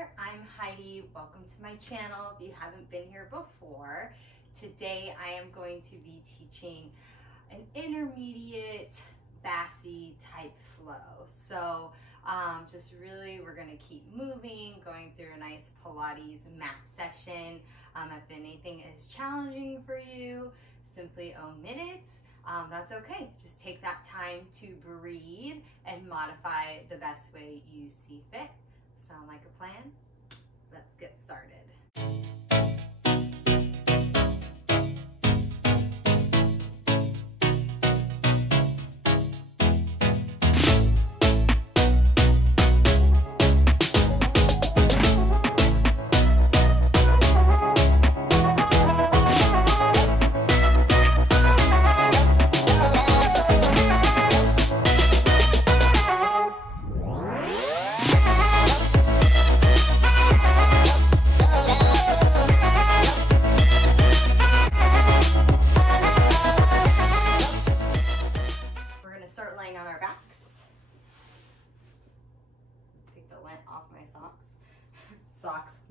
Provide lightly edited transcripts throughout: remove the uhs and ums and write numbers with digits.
there, I'm Heidi. Welcome to my channel if you haven't been here before. Today I am going to be teaching an intermediate BASI type flow. So just really we're going to keep moving, going through a nice Pilates mat session. If anything is challenging for you, simply omit it. That's okay. Just take that time to breathe and modify the best way you see fit. Sound like a plan? Let's get started.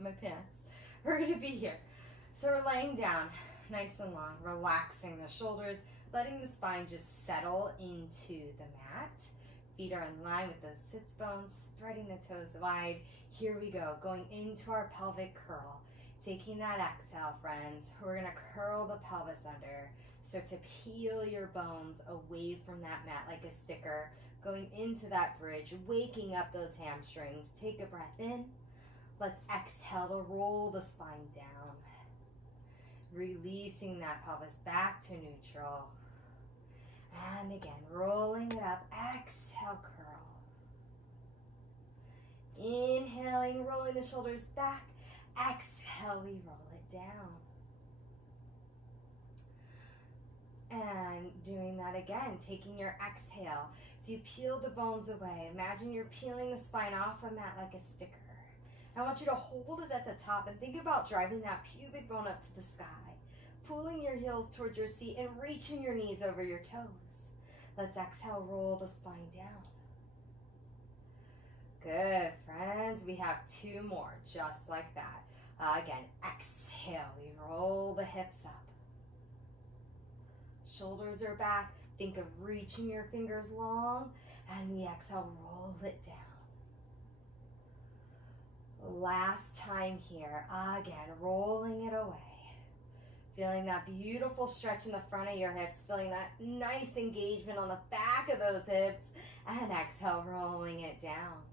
My pants. We're gonna be here. So we're laying down nice and long, relaxing the shoulders, letting the spine just settle into the mat. Feet are in line with those sits bones, spreading the toes wide. Here we go, going into our pelvic curl. Taking that exhale, friends. We're gonna curl the pelvis under. Start to peel your bones away from that mat like a sticker. Going into that bridge, waking up those hamstrings. Take a breath in. Let's exhale to roll the spine down. Releasing that pelvis back to neutral. And again, rolling it up. Exhale, curl. Inhaling, rolling the shoulders back. Exhale, we roll it down. And doing that again, taking your exhale. So you peel the bones away. Imagine you're peeling the spine off a mat like a sticker. I want you to hold it at the top and think about driving that pubic bone up to the sky, pulling your heels towards your seat and reaching your knees over your toes. Let's exhale, roll the spine down. Good, friends. We have two more, just like that. Again, exhale, we roll the hips up. Shoulders are back. Think of reaching your fingers long, and we exhale, roll it down. Last time here, again, rolling it away. Feeling that beautiful stretch in the front of your hips, feeling that nice engagement on the back of those hips, and exhale, rolling it down.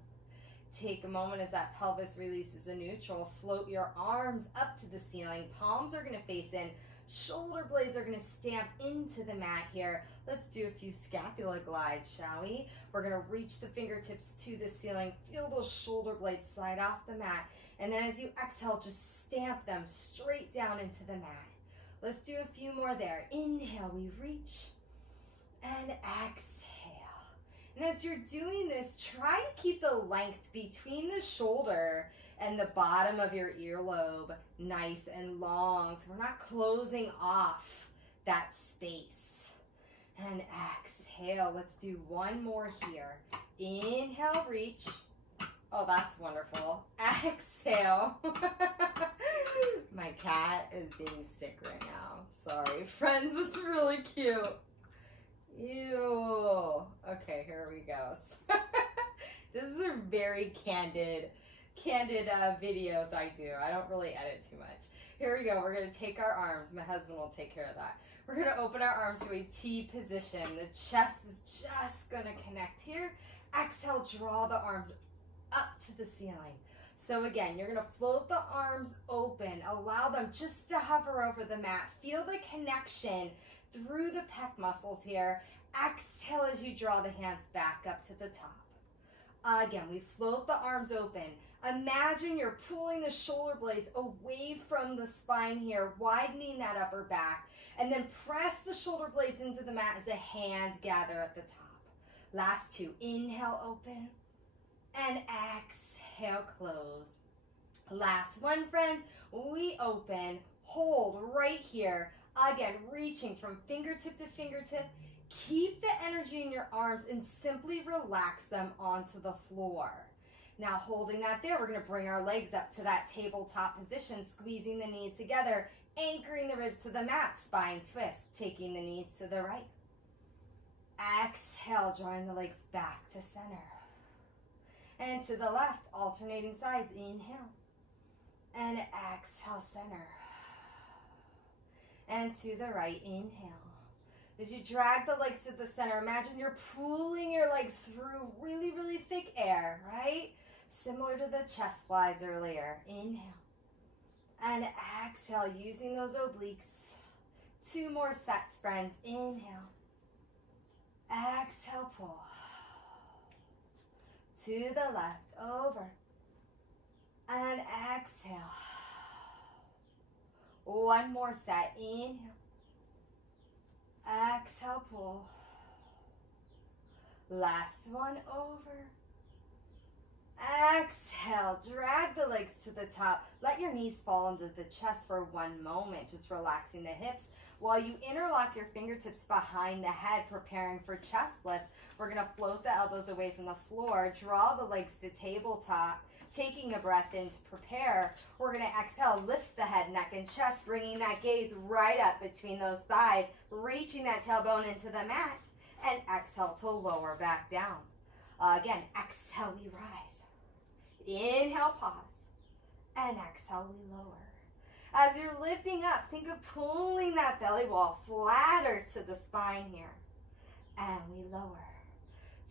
Take a moment as that pelvis releases to neutral. Float your arms up to the ceiling. Palms are going to face in. Shoulder blades are going to stamp into the mat here. Let's do a few scapula glides, shall we? We're going to reach the fingertips to the ceiling. Feel those shoulder blades slide off the mat. And then as you exhale, just stamp them straight down into the mat. Let's do a few more there. Inhale, we reach. And exhale. And as you're doing this, try to keep the length between the shoulder and the bottom of your earlobe nice and long, so we're not closing off that space. And exhale. Let's do one more here. Inhale, reach. Oh, that's wonderful. Exhale. My cat is being sick right now. Sorry, friends. This is really cute. Ew. Okay, here we go. This is a very candid videos I do. I don't really edit too much. Here we go. We're going to take our arms. My husband will take care of that. We're going to open our arms to a T position. The chest is just going to connect here. Exhale, draw the arms up to the ceiling. So again, you're going to float the arms open. Allow them just to hover over the mat. Feel the connection through the pec muscles here. Exhale as you draw the hands back up to the top. Again, we float the arms open. Imagine you're pulling the shoulder blades away from the spine here, widening that upper back, and then press the shoulder blades into the mat as the hands gather at the top. Last two. Inhale, open, and exhale, close. Last one, friends. We open, hold right here. Again, reaching from fingertip to fingertip. Keep the energy in your arms and simply relax them onto the floor. Now holding that there, we're going to bring our legs up to that tabletop position, squeezing the knees together, anchoring the ribs to the mat, spine twist, taking the knees to the right. Exhale, drawing the legs back to center. And to the left, alternating sides, inhale. And exhale, center. And to the right, inhale. As you drag the legs to the center, imagine you're pulling your legs through really, really thick air, right? Similar to the chest flies earlier. Inhale. And exhale, using those obliques. 2 more sets, friends. Inhale. Exhale, pull. To the left, over. And exhale. 1 more set. Inhale. Exhale, pull. Last one, over. Exhale, drag the legs to the top. Let your knees fall into the chest for 1 moment, just relaxing the hips. While you interlock your fingertips behind the head, preparing for chest lift, we're going to float the elbows away from the floor, draw the legs to tabletop, taking a breath in to prepare. We're going to exhale, lift the head, neck, and chest, bringing that gaze right up between those thighs, reaching that tailbone into the mat, and exhale to lower back down. Again, exhale, we rise. Inhale, pause, and exhale, we lower. As you're lifting up, think of pulling that belly wall flatter to the spine here, and we lower.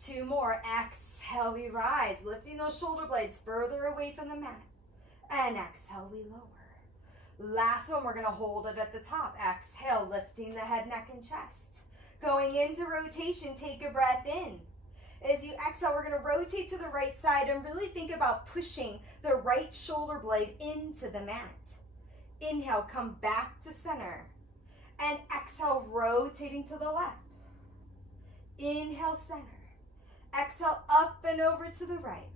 2 more, exhale, we rise, lifting those shoulder blades further away from the mat, and exhale, we lower. Last one, we're going to hold it at the top. Exhale, lifting the head, neck, and chest. Going into rotation, take a breath in. As you exhale, we're going to rotate to the right side and really think about pushing the right shoulder blade into the mat. Inhale, come back to center. And exhale, rotating to the left. Inhale, center. Exhale, up and over to the right.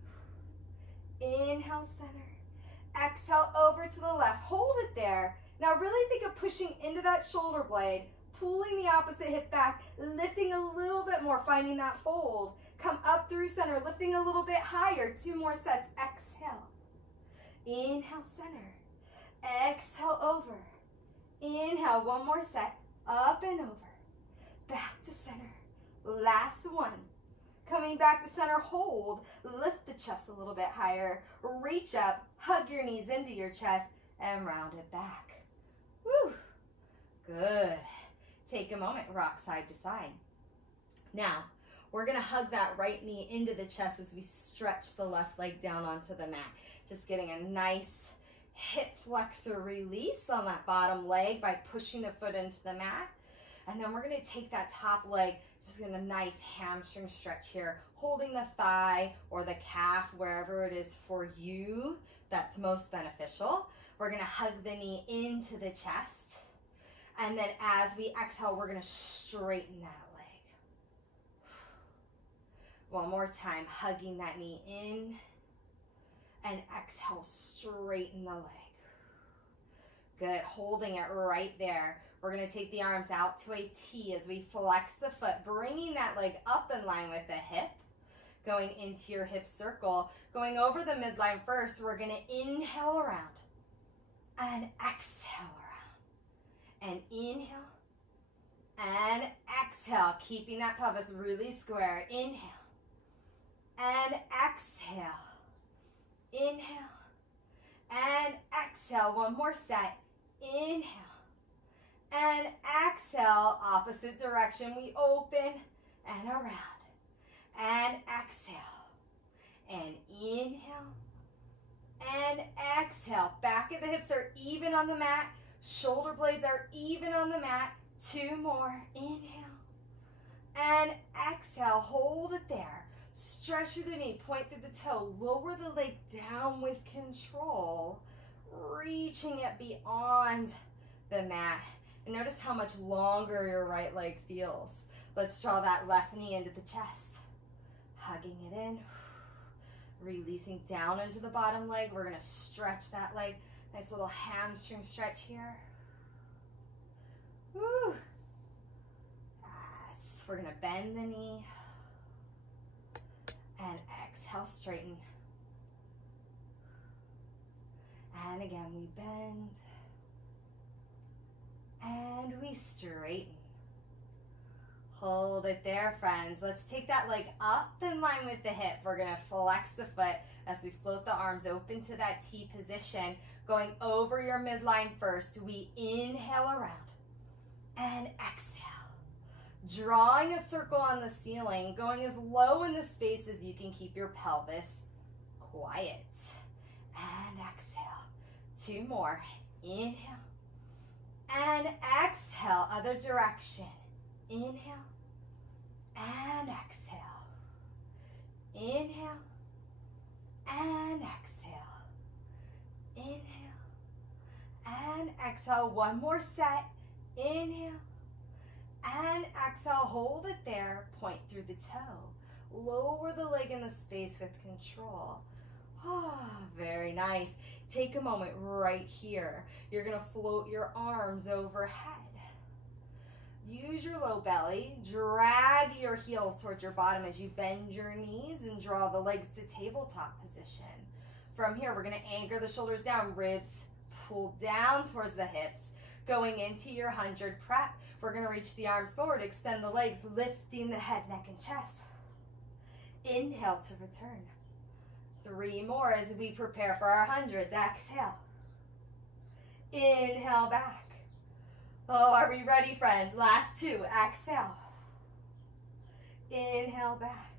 Inhale, center. Exhale, over to the left. Hold it there. Now really think of pushing into that shoulder blade, pulling the opposite hip back, lifting a little bit more, finding that fold. Come up through center, lifting a little bit higher. 2 more sets. Exhale. Inhale, center. Exhale, over. Inhale, 1 more set. Up and over. Back to center. Last one. Coming back to center, hold. Lift the chest a little bit higher. Reach up, hug your knees into your chest, and round it back. Woo. Good. Take a moment, rock side to side. Now, we're going to hug that right knee into the chest as we stretch the left leg down onto the mat. Just getting a nice hip flexor release on that bottom leg by pushing the foot into the mat. And then we're going to take that top leg, just get a nice hamstring stretch here, holding the thigh or the calf, wherever it is for you that's most beneficial. We're going to hug the knee into the chest. And then as we exhale, we're going to straighten that leg. 1 more time, hugging that knee in, and exhale, straighten the leg. Good, holding it right there. We're going to take the arms out to a T as we flex the foot, bringing that leg up in line with the hip, going into your hip circle, going over the midline first. We're going to inhale around, and exhale around, and inhale, and exhale, keeping that pelvis really square. Inhale. And exhale, inhale, and exhale. 1 more set. Inhale, and exhale. Opposite direction. We open and around, and exhale, and inhale, and exhale. Back of the hips are even on the mat. Shoulder blades are even on the mat. 2 more. Inhale, and exhale. Hold it there. Stretch through the knee, point through the toe, lower the leg down with control, reaching it beyond the mat. And notice how much longer your right leg feels. Let's draw that left knee into the chest, hugging it in, releasing down into the bottom leg. We're going to stretch that leg. Nice little hamstring stretch here. Woo. Yes. We're going to bend the knee. And exhale, straighten. And again, we bend and we straighten. Hold it there, friends. Let's take that leg up in line with the hip. We're gonna flex the foot as we float the arms open to that T position, going over your midline first. We inhale around and exhale, drawing a circle on the ceiling, going as low in the space as you can keep your pelvis quiet. And exhale. 2 more. Inhale and exhale. Other direction. Inhale and exhale. Inhale and exhale. Inhale and exhale. 1 more set. Inhale and exhale. Hold it there. Point through the toe. Lower the leg in the space with control. Very nice. Take a moment right here. You're going to float your arms overhead. Use your low belly. Drag your heels towards your bottom as you bend your knees and draw the legs to tabletop position. From here, we're going to anchor the shoulders down. Ribs pull down towards the hips. Going into your 100 prep, we're going to reach the arms forward, extend the legs, lifting the head, neck, and chest. Inhale to return. 3 more as we prepare for our 100s. Exhale. Inhale back. Oh, are we ready, friends? Last 2. Exhale. Inhale back.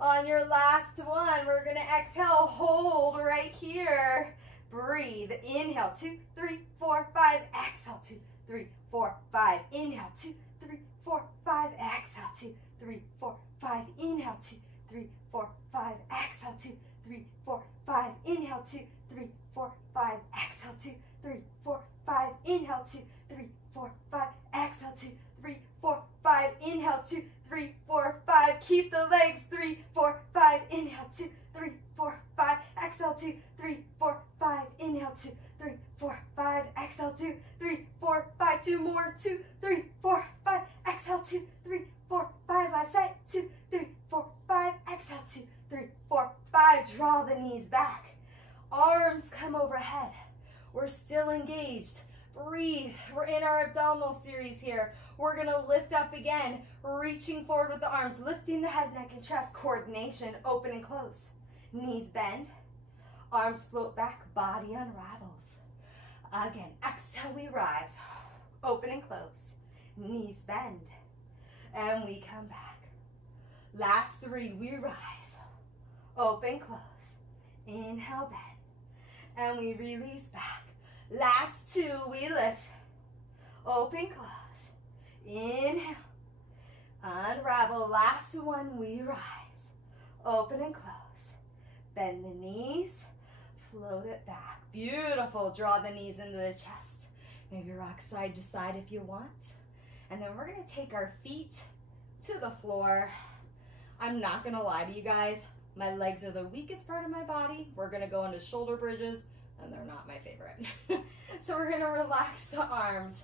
On your last one, we're going to exhale. Hold right here. Breathe. Inhale. 2, 3, 4, 5. Exhale. 2, 3, 4, 5. Inhale. 2, 3, 4, 5. Exhale. 2, 3, 4, 5. Inhale. 2, 3, 4, 5. Exhale. 2, 3, 4, 5. Inhale. 2, 3, 4, 5. Exhale. 2, 3, 4, 5. Inhale. 2, 3, 4, 5. Exhale. 2, 3, 4, 5. Inhale. 2, 3, 4, 5. Keep the legs. 3, 4, 5. Inhale. 2, 3, 4, 5. Exhale. 2, 3, 4, 5. Inhale. 2, 3, 4, 5. Exhale. 2, 3, 4, 5. 2 more. 2, 3, 4, 5. Exhale. 2, 3, 4, 5. Last set. 2, 3, 4, 5. Exhale. 2, 3, 4, 5. Draw the knees back. Arms come overhead. We're still engaged. Breathe. We're in our abdominal series here. We're going to lift up again, reaching forward with the arms, lifting the head, neck, and chest. Coordination, open and close. Knees bend. Arms float back. Body unravels. Again, exhale, we rise. Open and close. Knees bend. And we come back. Last 3, we rise. Open, close. Inhale, bend. And we release back. Last 2, we lift. Open, close. Inhale. Unravel. Last 1, we rise. Open and close. Bend the knees. Float it back. Beautiful. Draw the knees into the chest. Maybe rock side to side if you want. And then we're going to take our feet to the floor. I'm not going to lie to you guys. My legs are the weakest part of my body. We're going to go into shoulder bridges, and they're not my favorite. So we're going to relax the arms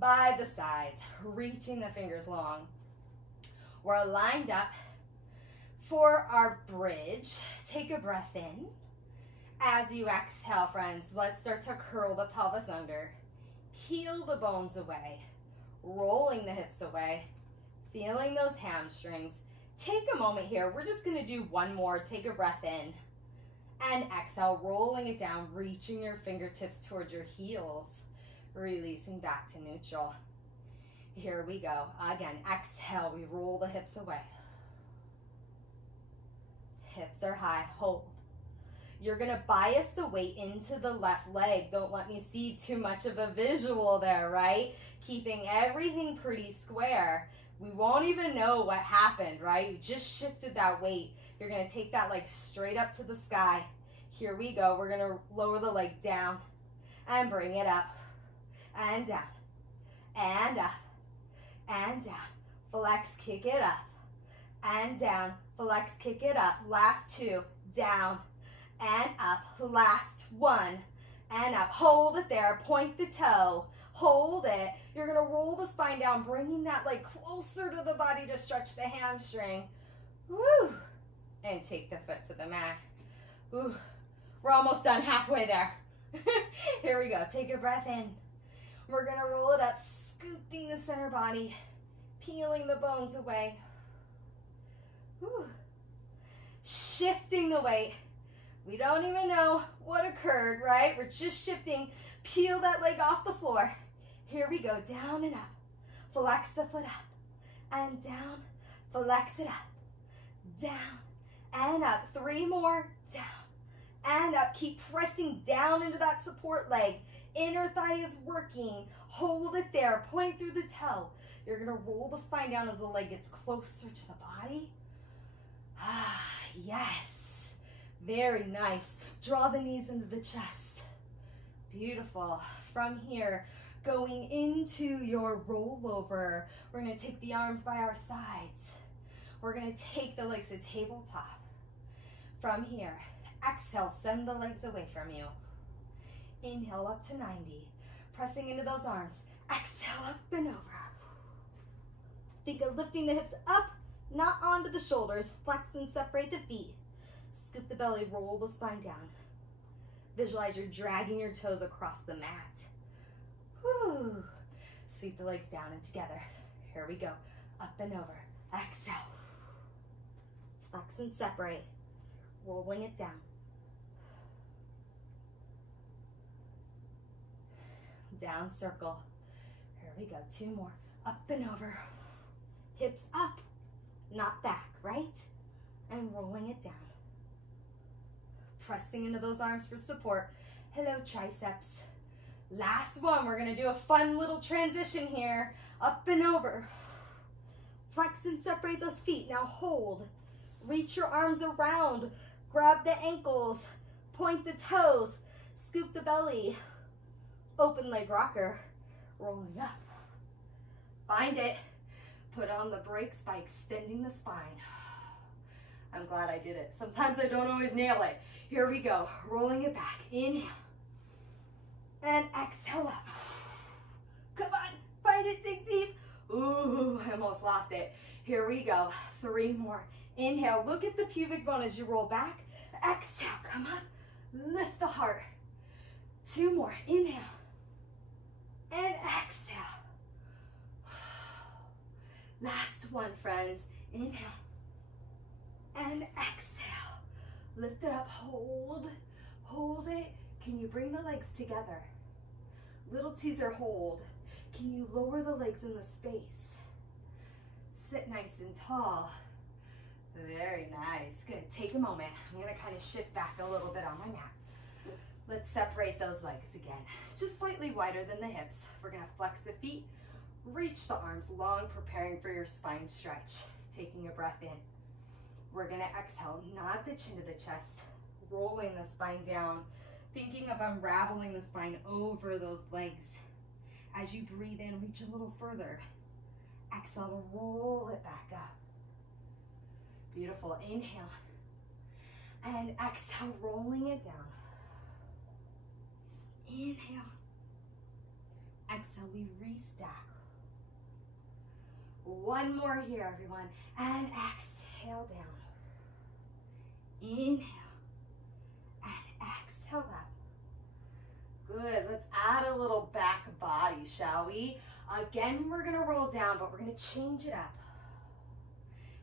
by the sides, reaching the fingers long. We're lined up for our bridge. Take a breath in. As you exhale, friends, let's start to curl the pelvis under. Peel the bones away, rolling the hips away, feeling those hamstrings. Take a moment here. We're just going to do 1 more. Take a breath in and exhale, rolling it down, reaching your fingertips towards your heels, releasing back to neutral. Here we go. Again, exhale. We roll the hips away. Hips are high. Hold. You're going to bias the weight into the left leg. Don't let me see too much of a visual there, right? Keeping everything pretty square. We won't even know what happened, right? You just shifted that weight. You're going to take that leg straight up to the sky. Here we go. We're going to lower the leg down and bring it up and down and up and down. Flex, kick it up and down. Flex, kick it up. Last 2, down and up. Last 1 and up. Hold it there. Point the toe. Hold it. You're going to roll the spine down, bringing that leg closer to the body to stretch the hamstring. Woo! And take the foot to the mat. Ooh. We're almost done, halfway there. Here we go. Take a breath in. We're going to roll it up, scooping the center body, peeling the bones away. Whew. Shifting the weight. We don't even know what occurred, right? We're just shifting. Peel that leg off the floor. Here we go. Down and up. Flex the foot up and down. Flex it up. Down and up. 3 more. Down and up. Keep pressing down into that support leg. Inner thigh is working. Hold it there. Point through the toe. You're going to roll the spine down as the leg gets closer to the body. Ah, yes. Very nice. Draw the knees into the chest. Beautiful. From here, going into your rollover, we're going to take the arms by our sides. We're going to take the legs to tabletop. From here, exhale, send the legs away from you. Inhale up to 90. Pressing into those arms. Exhale, up and over. Think of lifting the hips up, not onto the shoulders. Flex and separate the feet. Scoop the belly, roll the spine down. Visualize you're dragging your toes across the mat. Whew. Sweep the legs down and together. Here we go. Up and over. Exhale. Flex and separate. Rolling it down. Down circle. Here we go. 2 more. Up and over. Hips up, not back, right? And rolling it down. Pressing into those arms for support. Hello, triceps. Last one. We're going to do a fun little transition here. Up and over. Flex and separate those feet. Now hold. Reach your arms around. Grab the ankles. Point the toes. Scoop the belly. Open leg rocker. Rolling up. Find it. Put on the brakes by extending the spine. I'm glad I did it. Sometimes I don't always nail it. Here we go. Rolling it back. Inhale. And exhale up. Come on. Find it. Dig deep. Ooh, I almost lost it. Here we go. 3 more. Inhale. Look at the pubic bone as you roll back. Exhale. Come up. Lift the heart. 2 more. Inhale. And exhale. Last one, friends. Inhale. And exhale. Lift it up. Hold. Hold it. Can you bring the legs together? Little teaser hold. Can you lower the legs in the space? Sit nice and tall. Very nice. Good. Take a moment. I'm going to kind of shift back a little bit on my mat. Let's separate those legs again. Just slightly wider than the hips. We're going to flex the feet. Reach the arms long, preparing for your spine stretch. Taking a breath in. We're going to exhale, nod the chin to the chest, rolling the spine down, thinking of unraveling the spine over those legs. As you breathe in, reach a little further. Exhale to roll it back up. Beautiful. Inhale. And exhale, rolling it down. Inhale. Exhale, we restack. 1 more here, everyone. And exhale down. Inhale. And exhale up. Good. Let's add a little back body, shall we? Again, we're going to roll down, but we're going to change it up.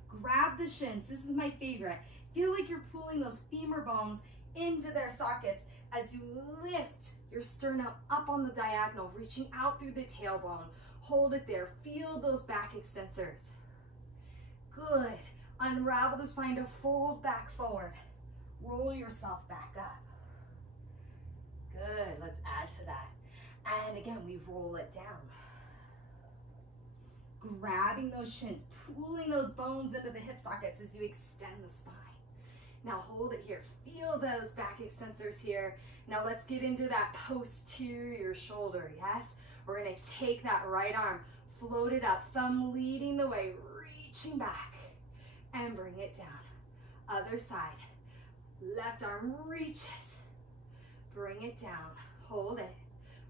Grab the shins. This is my favorite. Feel like you're pulling those femur bones into their sockets as you lift your sternum up on the diagonal, reaching out through the tailbone. Hold it there. Feel those back extensors. Good. Unravel the spine to fold back forward. Roll yourself back up. Good. Let's add to that. And again, we roll it down. Grabbing those shins, pulling those bones into the hip sockets as you extend the spine. Now hold it here. Feel those back extensors here. Now let's get into that posterior shoulder, yes? We're gonna take that right arm, float it up, thumb leading the way, reaching back, and bring it down. Other side. Left arm reaches. Bring it down. Hold it.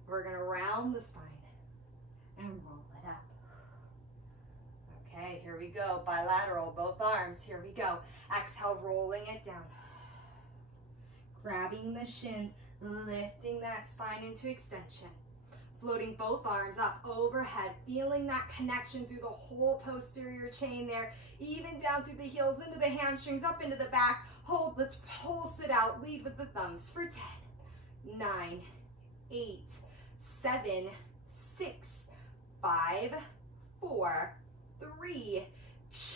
We're gonna round the spine and roll it up. Okay, here we go. Bilateral, both arms. Here we go. Exhale, rolling it down. Grabbing the shins, Lifting that spine into extension. Floating both arms up overhead, feeling that connection through the whole posterior chain there, even down through the heels, into the hamstrings, up into the back. Hold, let's pulse it out. Lead with the thumbs for 10, 9, 8, 7, 6, 5, 4, 3,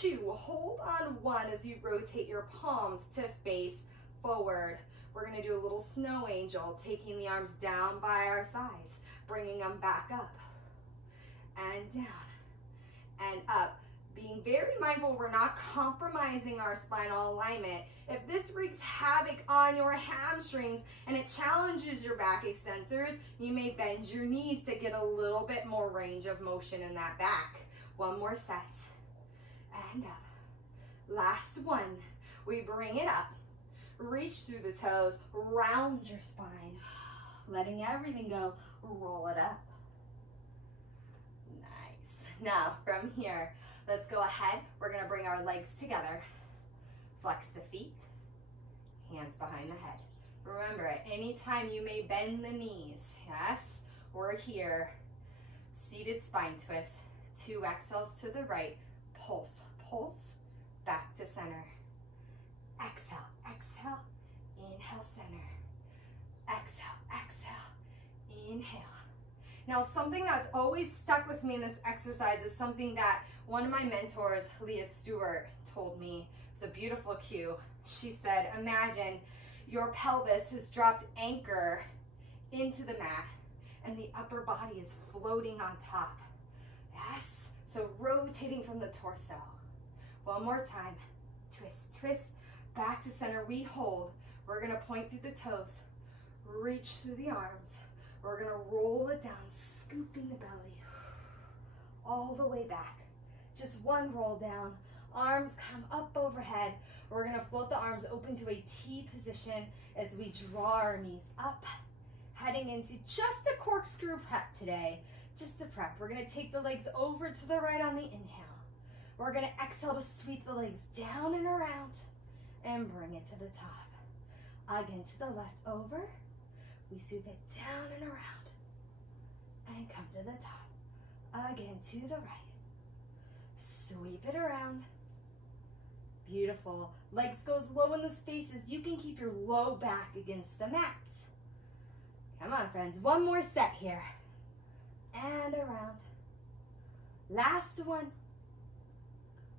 2. Hold on 1 as you rotate your palms to face forward. We're gonna do a little snow angel, taking the arms down by our sides, bringing them back up and down and up. Being very mindful we're not compromising our spinal alignment. If this wreaks havoc on your hamstrings and it challenges your back extensors, you may bend your knees to get a little bit more range of motion in that back. One more set and up. Last one. We bring it up. Reach through the toes, round your spine, letting everything go, roll it up. Nice. Now from here, let's go ahead. We're gonna bring our legs together. Flex the feet, hands behind the head. Remember, at any time you may bend the knees, yes? We're here. Seated spine twist, 2 exhales to the right, pulse, pulse, back to center. Exhale, exhale, inhale, center. Exhale, exhale, inhale. Now, something that's always stuck with me in this exercise is something that one of my mentors, Leah Stewart, told me. It's a beautiful cue. She said, imagine your pelvis has dropped anchor into the mat and the upper body is floating on top. Yes, so rotating from the torso. One more time, twist, twist, back to center, we hold. We're gonna point through the toes, reach through the arms. We're gonna roll it down, scooping the belly all the way back. Just one roll down, arms come up overhead. We're gonna float the arms open to a T position as we draw our knees up, heading into just a corkscrew prep today. Just a prep. We're gonna take the legs over to the right on the inhale. We're gonna exhale to sweep the legs down and around and bring it to the top. Again, to the left over. We sweep it down and around and come to the top. Again, to the right. Sweep it around. Beautiful. Legs goes low in the spaces. You can keep your low back against the mat. Come on, friends. One more set here. And around. Last one.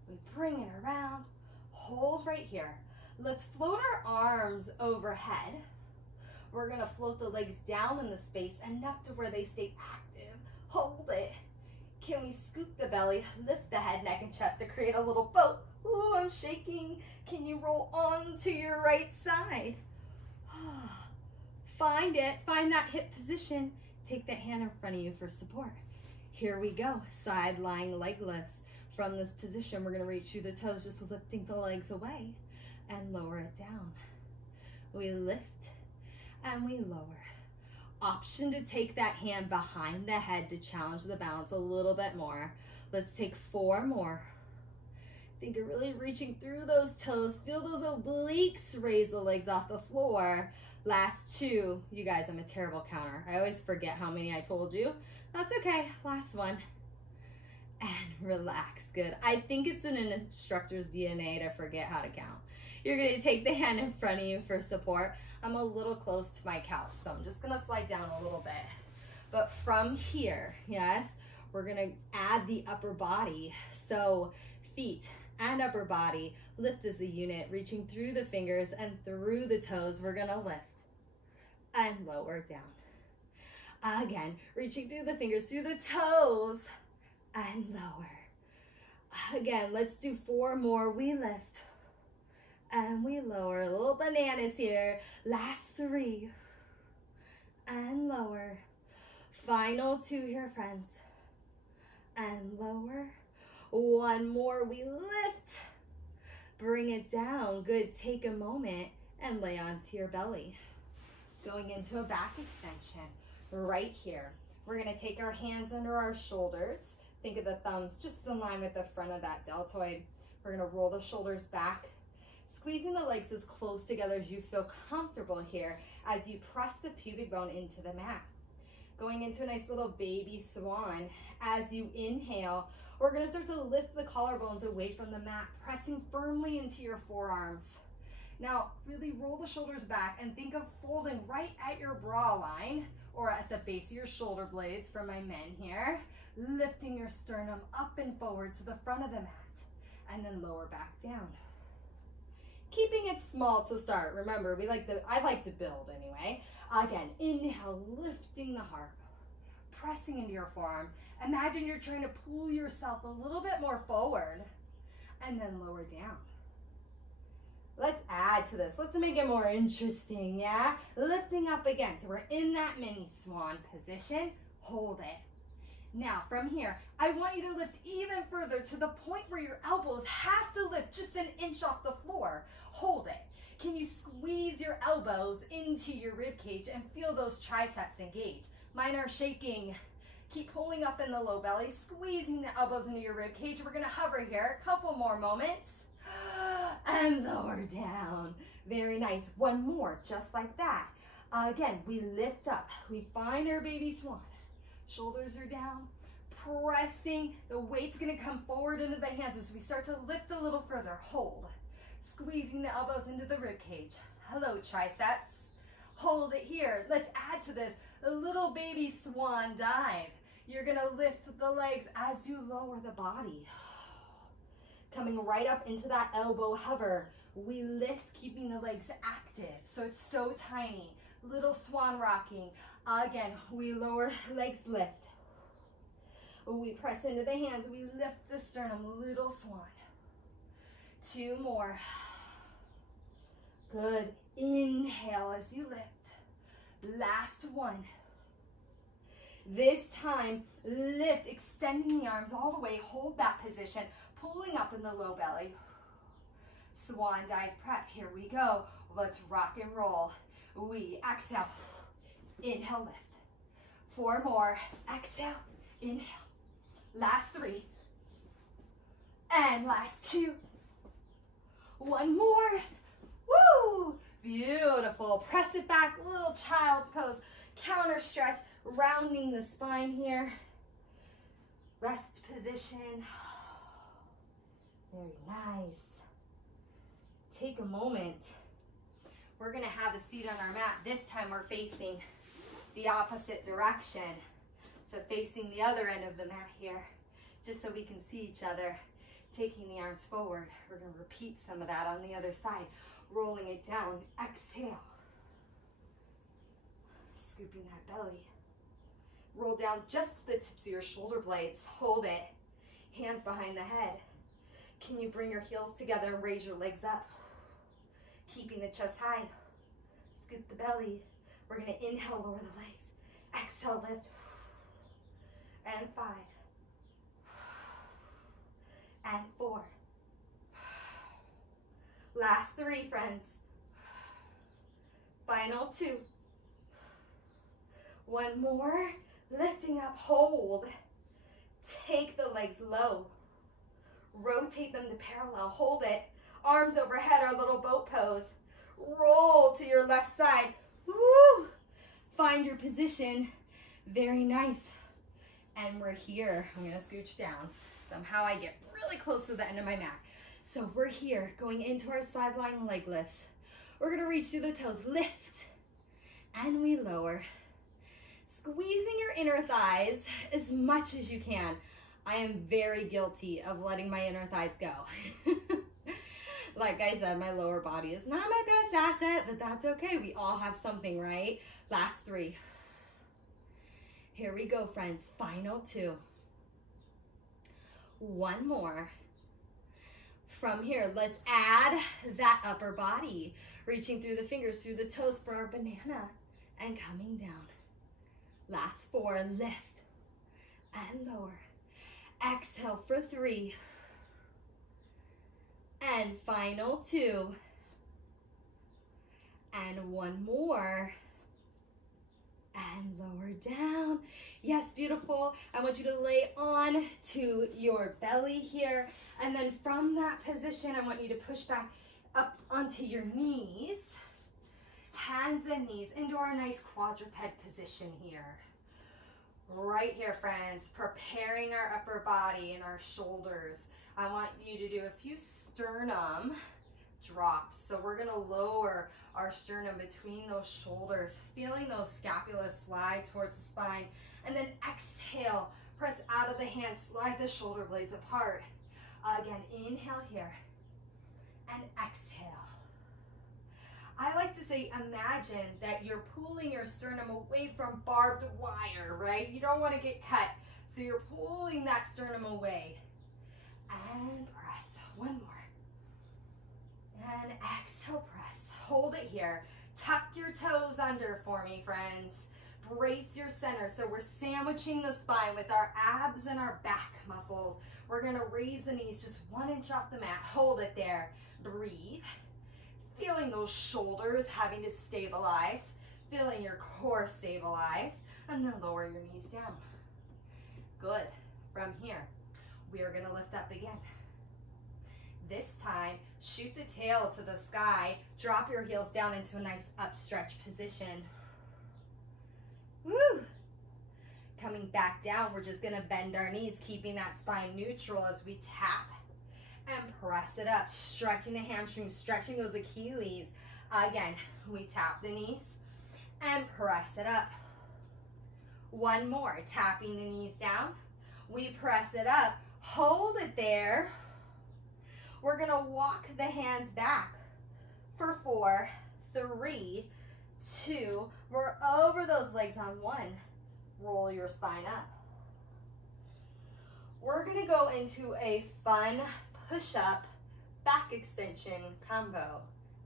We bring it around. Hold right here. Let's float our arms overhead. We're going to float the legs down in the space enough to where they stay active. Hold it. Can we scoop the belly, lift the head, neck, and chest to create a little boat? Ooh, I'm shaking. Can you roll onto your right side? Find it. Find that hip position. Take that hand in front of you for support. Here we go. Side lying leg lifts. From this position, we're going to reach through the toes, just lifting the legs away and lower it down. We lift and we lower. Option to take that hand behind the head to challenge the balance a little bit more. Let's take 4 more. Think you're really reaching through those toes. Feel those obliques raise the legs off the floor. Last 2. You guys, I'm a terrible counter. I always forget how many I told you. That's okay. Last one. And relax. Good. I think it's in an instructor's DNA to forget how to count. You're going to take the hand in front of you for support. I'm a little close to my couch, so I'm just going to slide down a little bit. But from here, yes, we're going to add the upper body. So feet and upper body lift as a unit, reaching through the fingers and through the toes. We're going to lift and lower down. Again, reaching through the fingers, through the toes, and lower. Again, let's do 4 more. We lift and we lower. Little bananas here. Last 3 and lower. Final 2 here, friends. And lower. 1 more. We lift. Bring it down. Good. Take a moment and lay onto your belly. Going into a back extension right here. We're going to take our hands under our shoulders. Think of the thumbs just in line with the front of that deltoid. We're going to roll the shoulders back. Squeezing the legs as close together as you feel comfortable here as you press the pubic bone into the mat. Going into a nice little baby swan. As you inhale, we're gonna start to lift the collarbones away from the mat, pressing firmly into your forearms. Now, really roll the shoulders back and think of folding right at your bra line or at the base of your shoulder blades for my men here. Lifting your sternum up and forward to the front of the mat and then lower back down. Keeping it small to start. Remember, I like to build anyway. Again, inhale, lifting the heart, pressing into your forearms. Imagine you're trying to pull yourself a little bit more forward and then lower down. Let's add to this. Let's make it more interesting, yeah? Lifting up again. So we're in that mini swan position. Hold it. Now, from here, I want you to lift even further to the point where your elbows have to lift just an inch off the floor. Hold it. Can you squeeze your elbows into your rib cage and feel those triceps engage? Mine are shaking. Keep pulling up in the low belly, squeezing the elbows into your rib cage. We're gonna hover here, a couple more moments. And lower down. Very nice. One more, just like that. Again, we lift up. We find our baby swan. Shoulders are down. Pressing. The weight's going to come forward into the hands as we start to lift a little further. Hold. Squeezing the elbows into the rib cage. Hello, triceps. Hold it here. Let's add to this a little baby swan dive. You're going to lift the legs as you lower the body. Coming right up into that elbow hover. We lift, keeping the legs active. So it's so tiny. Little swan rocking. Again, we lower, legs lift. We press into the hands. We lift the sternum, little swan. Two more. Good. Inhale as you lift. Last one. This time, lift, extending the arms all the way. Hold that position. Pulling up in the low belly. Swan dive prep. Here we go. Let's rock and roll. We exhale. Inhale, lift. 4 more. Exhale. Inhale. Last 3. And last 2. 1 more. Woo! Beautiful. Press it back. Little child's pose. Counter stretch. Rounding the spine here. Rest position. Very nice. Take a moment. We're going to have a seat on our mat. This time we're facing the opposite direction. So facing the other end of the mat here, just so we can see each other. Taking the arms forward. We're going to repeat some of that on the other side. Rolling it down. Exhale. Scooping that belly. Roll down just to the tips of your shoulder blades. Hold it. Hands behind the head. Can you bring your heels together and raise your legs up? Keeping the chest high. Scoop the belly. We're going to inhale, lower the legs. Exhale, lift. And 5. And 4. Last 3, friends. Final 2. 1 more. Lifting up, hold. Take the legs low. Rotate them to parallel. Hold it. Arms overhead, our little boat pose. Roll to your left side. Woo! Find your position. Very nice. And we're here. I'm going to scooch down. Somehow I get really close to the end of my mat. So we're here going into our sideline leg lifts. We're going to reach through the toes. Lift. And we lower. Squeezing your inner thighs as much as you can. I am very guilty of letting my inner thighs go. Like I said, my lower body is not my best asset, but that's okay. We all have something, right? Last 3. Here we go, friends. Final 2. 1 more. From here, let's add that upper body. Reaching through the fingers, through the toes for our banana and coming down. Last 4, lift and lower. Exhale for 3. And final 2. And 1 more. And lower down. Yes, beautiful. I want you to lay on to your belly here. And then from that position, I want you to push back up onto your knees, hands and knees into our nice quadruped position here. Right here, friends, preparing our upper body and our shoulders. I want you to do a few sternum drops. So we're gonna lower our sternum between those shoulders, feeling those scapulas slide towards the spine, and then exhale, press out of the hands, slide the shoulder blades apart. Again, inhale here, and exhale. I like to say, imagine that you're pulling your sternum away from barbed wire, right? You don't want to get cut, so you're pulling that sternum away. And press, one more. And exhale, press, hold it here. Tuck your toes under for me, friends. Brace your center, so we're sandwiching the spine with our abs and our back muscles. We're gonna raise the knees just 1 inch off the mat, hold it there, breathe. Feeling those shoulders having to stabilize, feeling your core stabilize, and then lower your knees down. Good. From here, we are gonna lift up again. This time, shoot the tail to the sky, drop your heels down into a nice upstretch position. Woo! Coming back down, we're just gonna bend our knees, keeping that spine neutral as we tap and press it up, stretching the hamstrings, stretching those Achilles. Again, we tap the knees and press it up. One more, tapping the knees down. We press it up, hold it there. We're gonna walk the hands back for 4, 3, 2. We're over those legs on 1. Roll your spine up. We're gonna go into a fun push-up back extension combo.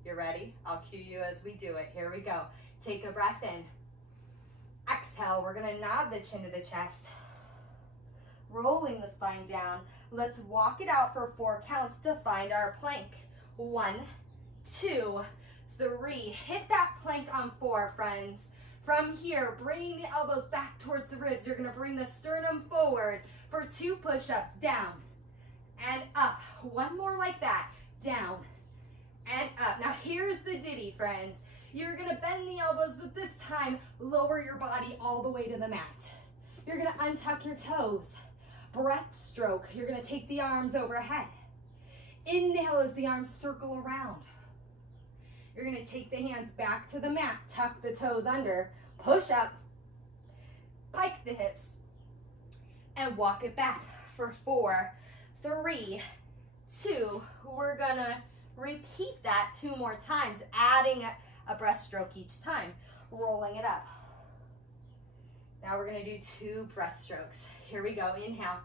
You ready? I'll cue you as we do it. Here we go. Take a breath in. Exhale, we're gonna nod the chin to the chest. Rolling the spine down. Let's walk it out for 4 counts to find our plank. 1, 2, 3. Hit that plank on 4, friends. From here, bringing the elbows back towards the ribs. You're gonna bring the sternum forward for 2 push-ups. Down and up. 1 more like that. Down and up. Now here's the ditty, friends. You're gonna bend the elbows, but this time, lower your body all the way to the mat. You're gonna untuck your toes. Breaststroke. You're gonna take the arms overhead. Inhale as the arms circle around. You're gonna take the hands back to the mat, tuck the toes under, push up, pike the hips, and walk it back for 4, 3, 2. We're gonna repeat that 2 more times, adding a breaststroke each time, rolling it up. Now we're gonna do 2 breaststrokes. Here we go, inhale.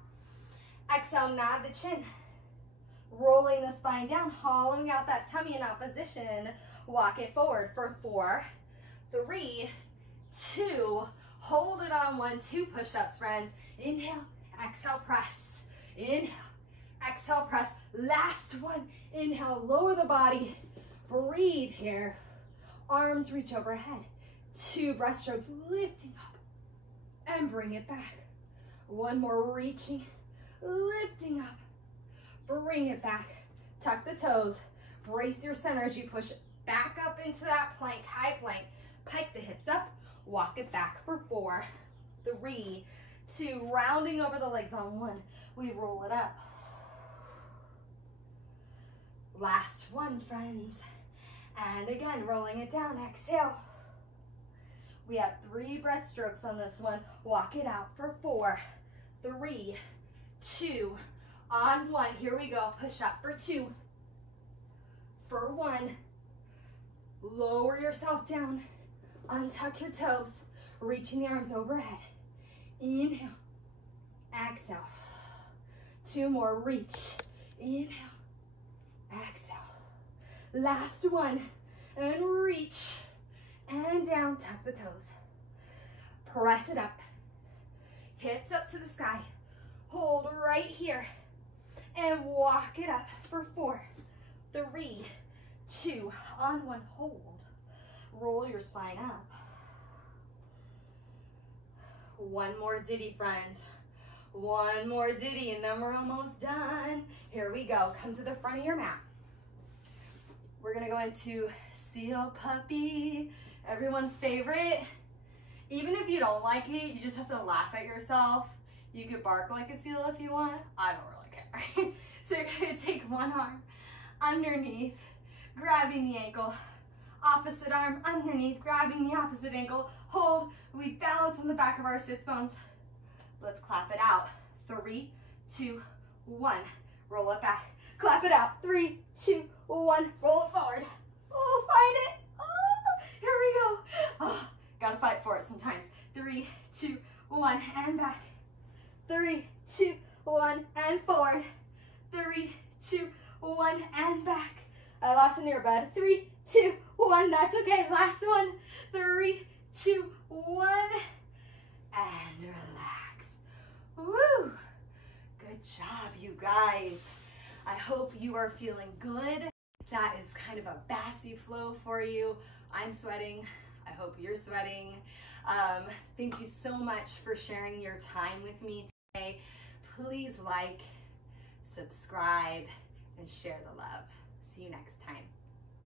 Exhale, nod the chin. Rolling the spine down, hollowing out that tummy in opposition. Walk it forward for 4, 3, 2. Hold it on 1, 2 push-ups, friends. Inhale, exhale, press. Inhale, exhale, press. Last one. Inhale, lower the body. Breathe here. Arms reach overhead. 2 breaststrokes, lifting up and bring it back. 1 more, reaching, lifting up, bring it back. Tuck the toes, brace your center as you push back up into that plank, high plank. Pike the hips up, walk it back for 4, 3, 2. Rounding over the legs on 1. We roll it up. Last one, friends. And again, rolling it down, exhale. We have 3 breaststrokes on this one. Walk it out for 4, 3, 2. On 1, here we go. Push up for 2, for 1. Lower yourself down, untuck your toes, reaching the arms overhead. Inhale, exhale. 2 more, reach. Inhale, exhale. Last one, and reach. And down, tuck the toes. Press it up. Hips up to the sky. Hold right here. And walk it up for 4, 3, 2. On 1, hold. Roll your spine up. 1 more ditty, friends. 1 more ditty, and then we're almost done. Here we go. Come to the front of your mat. We're gonna go into seal puppy, everyone's favorite. Even if you don't like it, you just have to laugh at yourself. You could bark like a seal if you want. I don't really care. So you're gonna take one arm underneath, grabbing the ankle, opposite arm underneath, grabbing the opposite ankle, hold. We balance on the back of our sits bones. Let's clap it out. 3, 2, 1. Roll it back. Clap it out. 3, 2, 1. Roll it forward. Oh, find it. Oh, here we go. Oh, gotta fight for it sometimes. 3, 2, 1, and back. 3, 2, 1, and forward. 3, 2, 1, and back. I lost an earbud. 3, 2, 1. That's okay. Last one. 3, 2, 1, and relax. Woo! Good job, you guys. I hope you are feeling good. That is kind of a BASI flow for you. I'm sweating. I hope you're sweating. Thank you so much for sharing your time with me today. Please like, subscribe, and share the love. See you next time.